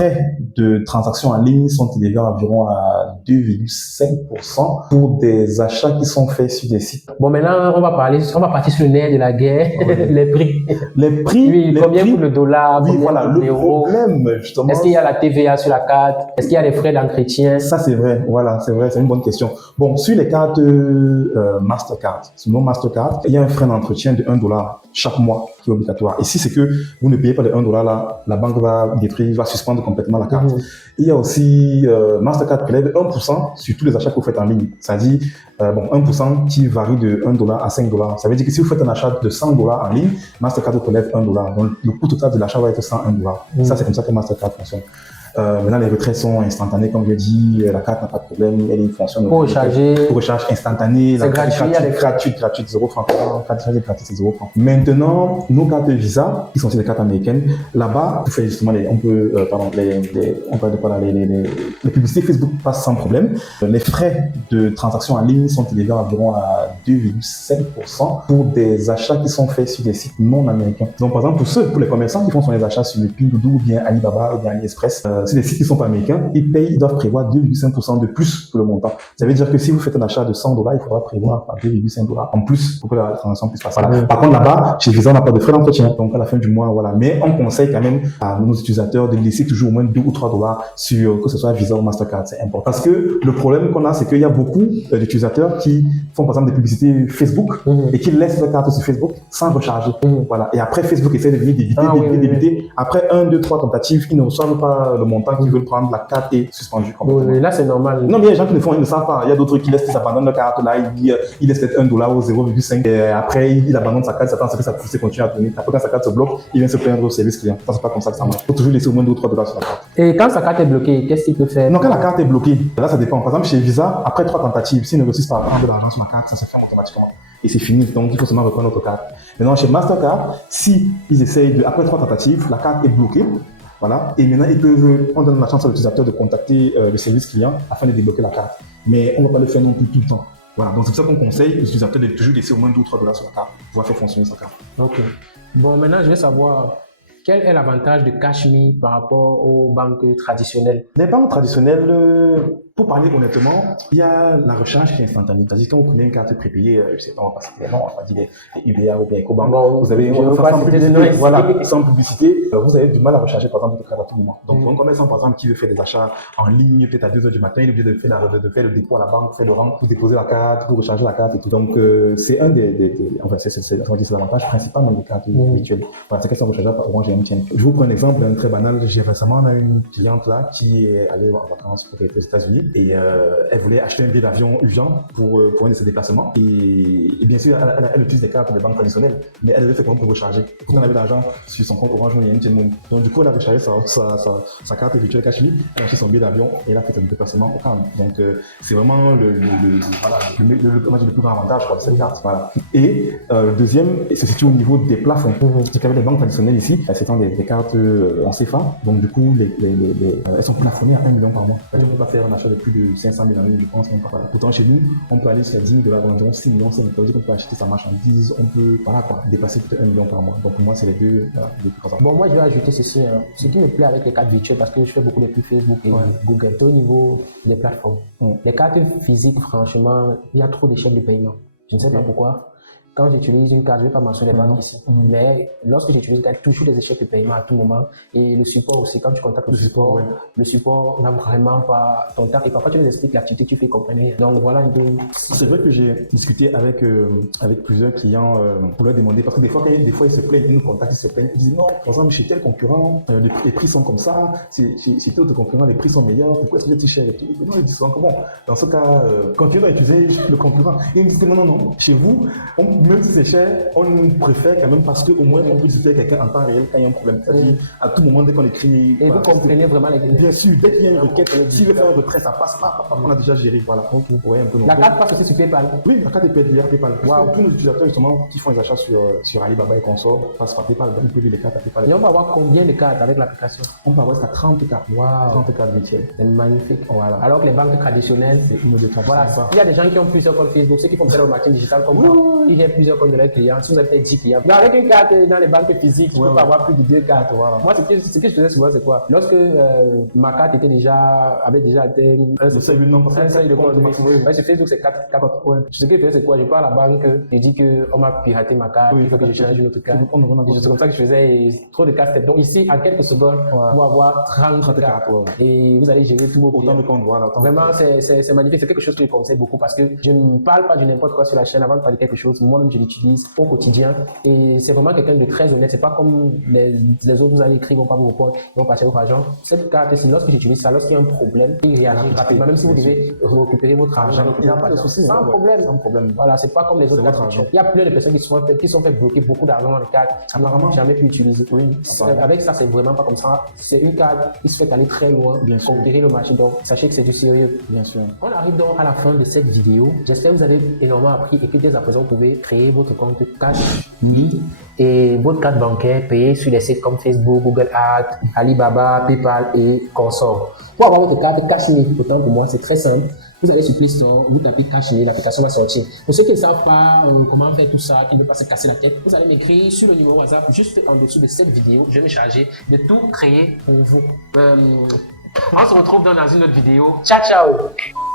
frais de transaction en ligne sont élevés environ à 2,5% pour des achats qui sont faits sur des sites. Bon, maintenant, on va partir sur le nerf de la guerre, les prix. Les prix, oui, combien coûte le dollar, oui, combien voilà, coûte l'euro. Justement. Est-ce qu'il y a la TVA sur la carte? Est-ce qu'il y a les frais d'entretien? Ça, c'est vrai. Voilà, c'est vrai. C'est une bonne question. Bon, sur les cartes Mastercard, sur nos Mastercard, il y a un frais d'entretien de $1 chaque mois qui est obligatoire. Et si c'est que vous ne payez pas de $1 là, la banque va détruire, va suspendre complètement la carte. Il y a aussi Mastercard prélève 1% sur tous les achats que vous faites en ligne. C'est-à-dire, 1% qui varie de $1 à $5. Ça veut dire que si vous faites un achat de $100 en ligne, Mastercard vous prélève $1. Donc, le coût total de l'achat va être $101. Ça, c'est comme ça que Mastercard fonctionne. Maintenant, les retraits sont instantanés, comme je dis, la carte n'a pas de problème, elle fonctionne. Pour recharger. Pour recharge instantané. C'est gratuit. Gratuit, 0 francs. Carte gratuite, c'est 0 francs. Maintenant, nos cartes Visa, qui sont aussi des cartes américaines, là-bas, on fait justement les publicités Facebook passent sans problème. Les frais de transaction en ligne sont élevés environ à 2,5% pour des achats qui sont faits sur des sites non américains. Donc, par exemple, pour les commerçants qui font les achats sur le Pinduoduo ou bien Alibaba ou bien AliExpress, si les sites qui ne sont pas américains, ils doivent prévoir 2,5% de plus que le montant. Ça veut dire que si vous faites un achat de $100, il faudra prévoir 2,5$ en plus pour que la transaction puisse passer. Voilà. Par contre, là-bas, chez Visa, on n'a pas de frais d'entretien. Donc, à la fin du mois, voilà. Mais on conseille quand même à nos utilisateurs de laisser toujours au moins $2 ou $3 sur, que ce soit Visa ou Mastercard. C'est important. Parce que le problème qu'on a, c'est qu'il y a beaucoup d'utilisateurs qui font, par exemple, des publicités Facebook et qui laissent leur carte sur Facebook sans recharger. Voilà. Et après, Facebook essaie de venir débiter. Après 1, 2, 3 tentatives, ils ne reçoivent pas le montant qu'ils veulent prendre, la carte est suspendue. Oui, là c'est normal. Non, mais il y a des gens qui le font, ils ne savent pas. Il y a d'autres qui abandonnent leur carte là, ils laissent peut-être $1 ou 0,5. Et après, il abandonne sa carte, s'attend à ce que ça puisse continuer à tourner. Après, quand sa carte se bloque, il vient se plaindre au service client. Ça, c'est pas comme ça que ça marche. Il faut toujours laisser au moins $2 ou $3 sur la carte. Et quand sa carte est bloquée, qu'est-ce qu'il peut faire? Non, quand la carte est bloquée, là ça dépend. Par exemple, chez Visa, après 3 tentatives, s'ils ne réussissent pas à prendre de l'argent sur la carte, ça se fait automatiquement. Et c'est fini. Donc, il faut seulement reprendre notre carte. Maintenant, chez Mastercard, si ils essayent après 3 tentatives, la carte est bloquée. Voilà. Et maintenant, on donne la chance à l'utilisateur de contacter le service client afin de débloquer la carte. Mais on ne va pas le faire non plus tout le temps. Voilà. Donc, c'est pour ça qu'on conseille l'utilisateur de toujours laisser au moins $2 ou $3 sur la carte pour pouvoir faire fonctionner sa carte. Ok. Bon, maintenant, je vais savoir quel est l'avantage de Cash.me par rapport aux banques traditionnelles? Les banques traditionnelles, pour parler honnêtement, il y a la recharge qui est instantanée. C'est-à-dire quand vous prenez une carte prépayée, je ne sais pas, on va pas citer les noms, on va dire des UBA ou des EcoBank, vous avez sans publicité, vous avez du mal à recharger par exemple votre carte à tout moment. Donc pour un commerçant par exemple qui veut faire des achats en ligne, peut-être à 2h du matin, il est obligé de faire le dépôt à la banque, faire le rang pour déposer la carte, pour recharger la carte et tout. Donc c'est un c'est l'avantage principal dans les cartes virtuelles. Voilà, c'est qu'elles sont rechargeables par Orange et MTN. Je vous prends un exemple très banal. Récemment, on a une cliente là qui est allée en vacances aux États-Unis et elle voulait acheter un billet d'avion urgent pour un de ses déplacements. Et bien sûr, elle utilise des cartes des banques traditionnelles, mais elle avait fait comment pour recharger. Pourtant, elle avait de l'argent sur son compte Orange Money et MTN Money. Donc du coup, elle a rechargé sa carte virtuelle Cash.me, elle a acheté son billet d'avion et elle a fait son déplacement au calme. Donc c'est vraiment le plus grand avantage de cette carte. Voilà. Et le deuxième, se situe au niveau des plafonds. C'est qu'avec les banques traditionnelles ici, c'est des cartes en CFA, donc du coup, elles sont plafonnées à $1 million par mois. On ne peut pas faire un achat de plus de 500 000 en ligne, je pense même pas. Voilà. Pourtant, chez nous, on peut aller sur $10 000, environ 6 millions, 5 millions, on peut acheter sa marchandise, on peut, dépasser peut-être $1 million par mois. Donc pour moi, c'est les deux plus grands. Bon, moi, je vais ajouter ceci. Ce qui me plaît avec les cartes virtuelles, parce que je fais beaucoup de pubs Facebook et Google, c'est au niveau des plateformes. Les cartes physiques, franchement, il y a trop d'échecs de paiement. Je ne sais pas pourquoi. Quand j'utilise une carte, je ne vais pas mentionner les banques ici, mais lorsque j'utilise une carte, il y a toujours des échecs de paiement à tout moment. Et le support aussi, quand tu contactes le support, le support n'a vraiment pas ton temps. Et parfois, tu les expliques l'activité que tu fais, comprendre. Donc voilà un peu. C'est vrai que j'ai discuté avec plusieurs clients pour leur demander, parce que des fois, ils se plaignent, ils nous contactent, ils se plaignent, ils disent non, par exemple, chez tel concurrent, les prix sont comme ça, chez tel autre concurrent, les prix sont meilleurs, pourquoi est-ce que c'est si cher et tout. Non, ils disent souvent comment. Dans ce cas, quand tu dois utiliser le concurrent, ils me disent non, chez vous, même si c'est cher, on préfère quand même parce qu'au moins on peut discuter avec quelqu'un en temps réel quand il y a un problème. C'est-à-dire, à tout moment, dès qu'on écrit. Et vous comprenez vraiment les délais. Bien sûr, dès qu'il y a une requête, s'il veut faire un retrait, ça passe pas, on a déjà géré. Voilà. Ouais, un peu la carte passe aussi sur PayPal. Oui, la carte est PayPal. Wow. Tous nos utilisateurs, justement, qui font des achats sur Alibaba et consorts, passent par PayPal. Donc, on peut lire les cartes à PayPal. Et on va avoir combien de cartes avec l'application? On peut avoir jusqu'à 30 cartes. Wow. 30 cartes virtuelles. C'est magnifique. Voilà. Alors que les banques traditionnelles, c'est une de voilà. Il y a des gens qui ont plusieurs comptes Facebook, ceux qui font peut-être le marketing digital comme moi. Ils gèrent plusieurs comptes de leurs clients, si vous avez peut-être 10 clients, mais avec une carte dans les banques physiques, tu ne peux pas avoir plus de 2 cartes. Voilà. Moi, ce que je faisais souvent, c'est quoi? Lorsque ma carte avait déjà atteint un seuil de compte maximum, sur Facebook, c'est 4. Ce que je faisais, c'est quoi? Je pars à la banque, je dis qu'on m'a piraté ma carte, il faut que je change une autre carte. C'est comme ça que je faisais, et trop de casse-tête. Donc ici, en quelques secondes, on va avoir 30 cartes. Et vous allez gérer tous vos clients. Autant de comptes, voilà. Vraiment, c'est magnifique. C'est quelque chose que je conseille beaucoup parce que je ne parle pas de n'importe quoi sur la chaîne avant de parler de quelque chose. Moi-même, je l'utilise au quotidien. Et c'est vraiment quelqu'un de très honnête. C'est pas comme les autres, vous allez écrire, ils vont pas vous répondre, ils vont passer votre argent. Cette carte, c'est lorsque j'utilise ça, lorsqu'il y a un problème, il réagit rapidement. Même si vous devez récupérer votre argent, il n'y a pas de souci. Sans problème. Voilà, c'est pas comme les autres cartes. Il y a plein de personnes qui sont fait bloquer beaucoup d'argent dans les cartes. Apparemment, jamais pu utiliser. Oui. Avec ça, c'est vraiment pas comme ça. C'est une carte qui se fait aller très loin, conquérir le marché. Donc, sachez que c'est du sérieux. Bien sûr. On arrive donc à la fin de cette vidéo. J'espère que vous avez énormément appris et que dès à présent, vous pouvez créer votre compte Cash Me et votre carte bancaire payée sur des sites comme Facebook, Google Ads, Alibaba, PayPal et consorts. Pour avoir votre carte Cash Me, autant pour moi, c'est très simple. Vous allez sur Play Store, vous tapez Cash Me, l'application va sortir. Pour ceux qui ne savent pas comment faire tout ça, qui ne veulent pas se casser la tête, vous allez m'écrire sur le numéro WhatsApp juste en dessous de cette vidéo. Je vais me charger de tout créer pour vous. On se retrouve dans une autre vidéo. Ciao, ciao!